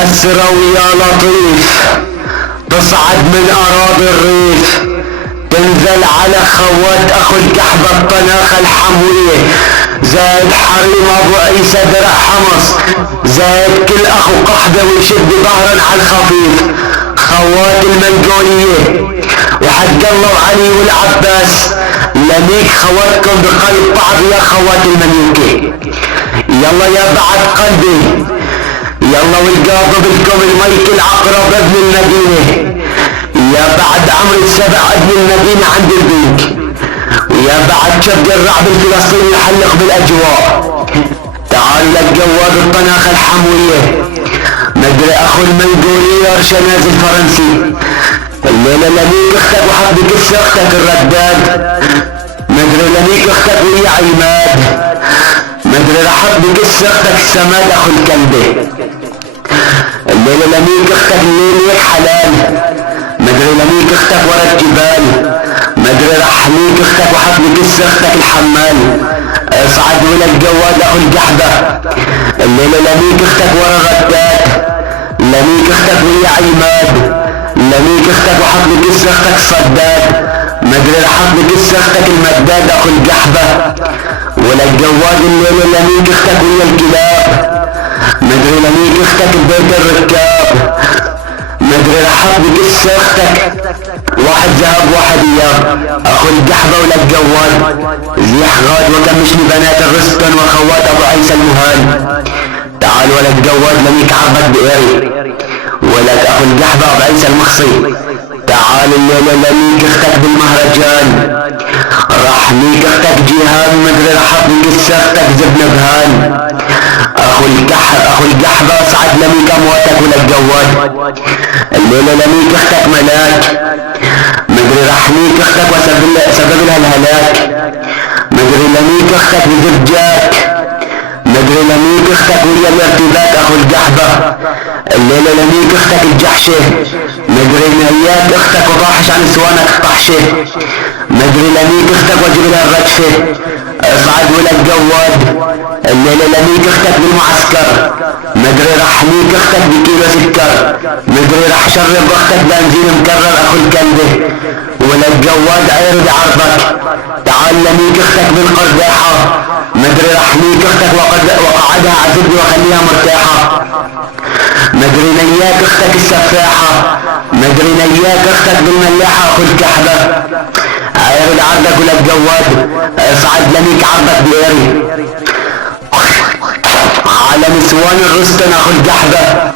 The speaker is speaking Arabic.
كسرة ويا لطيف، تصعد من اراضي الريف، تنزل على خوات اخو الكحبة الطناخة الحموية، زايد حريم ابو عيسى درع حمص، زايد كل اخو قحبة ويشد ظهرا على الخفيف، خوات المنقولية وحق الله وعلي والعباس، لميك خواتكم بقلب بعض يا خوات المملوكة. يلا يا بعد قلبي، يلا والقاضي بالكم الملك العقرب ابن المدينة، يا بعد عمر السبع ابن المدينة عند البنك، ويا بعد شد الرعب الفلسطيني يحلق بالاجواء. تعال لك جواد الطناخة الحموية، مدري اخو المنقولية ارشناز الفرنسي، الليلة لميك اختك وحبك اختك الرداد، مدري لميك اختك ويا عماد، مدري رحبك اختك السماد اخو الكلبة، الليلة لميك اختك الليلة حلال، مدري لميك اختك ورا الجبال، مدري رحميك اختك وحبك اختك الحمال، اصعد ولك جواد اخو الجحدة، الليلة لميك اختك ورا غداد، لميك اختك ويا عماد، لميك اختك وحبك اختك الصداد، مدري رحبك اختك المداد اخو الجحبة، ولك جواد الليلة لميك اختك ويا الكلاب، مدري لميك اختك ببيت الركاب، مدري رحبك اختك واحد ذهب واحد اياب، اخو الجحبة ولك جواد زيح غاد وكمشني بنات الرستن وخوات ابو عيسى المهان. تعال ولك جواد لميك عربك بقيري، ولك اخو الجحبة ابو عيسى المخصي، تعال الليلة لميك اختك بالمهرجان، رحميك اختك جيهان، مدري رحبك اختك زبن بهان، اخو الجحبة صعد لميك امواتك ولك جواد، الليلة لميك اختك ملاك، مدري رحميك اختك وسبب لها الهلاك، مدري لميك اختك بزرجاك، مدري لميك اختك ويا الارتباك اخو الجحبة، الليلة لميك اختك الجحشة، مدري نهياك اختك وطاحش عن سوانك الطحشة، مدري لميك اختك واجيب لها الرجفة، اصعد ولك جواد، الليلة لميك اختك بالمعسكر، مدري رحميك اختك بكيلو سكر، مدري رح شرب اختك بنزين مكرر اخو الكلبة، ولك جواد عيرد عرضك، تعال لميك اختك بالقرداحة، مدري رحميك اختك وقعدها عزبي وخليها مرتاحة، مدري نياك اختك السفاحة، مدري نياك اختك بالملاحة اخو الكحبة، عيرد عرضك ولك جواد، اصعد لميك عرضك بقيري، على نسوان الرستن اخو الجحبة،